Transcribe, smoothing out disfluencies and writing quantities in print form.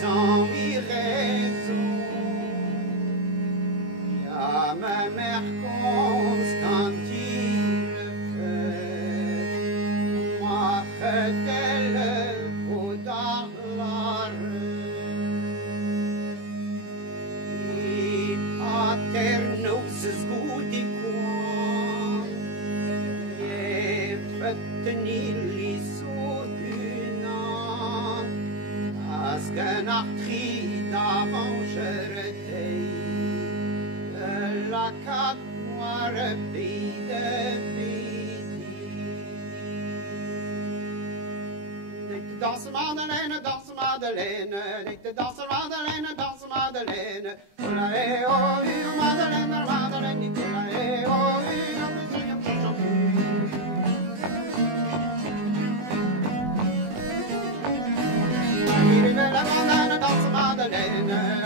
Sans raison, y'a ma mère quand il le fait, moi fait-elle au dollar. I paternos zgudikon, je fatnili sunan, askenachri d'avangerete, de la catmoire de midi. Danse Madeleine, danse Madeleine, danse Madeleine, danse Madeleine. Ola eh oh, Madeleine, Madeleine, Nicola eh oh, la bandana danse Madeleine.